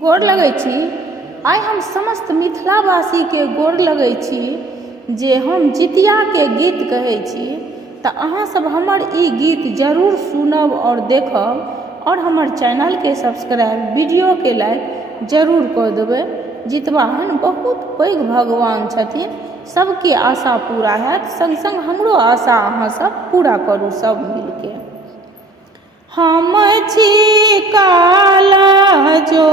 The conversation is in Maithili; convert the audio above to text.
गोर लगै छी। आइ हम समस्त मिथिलावासी के गोर लगै छी जे हम जितिया के गीत कहै छी तऽ अहाँ सब हमर ई गीत जरूर सुनब और देखब और हमर चैनल के सब्सक्राइब, वीडियो के लाइक जरूर कऽ देबै। जितवाहन बहुत पैघ भगवान छथिन, सबके आशा पूरा हैत। संग संग हमरो आशा अहाँ सब पूरा करू सब मिलके। हम छी काला जो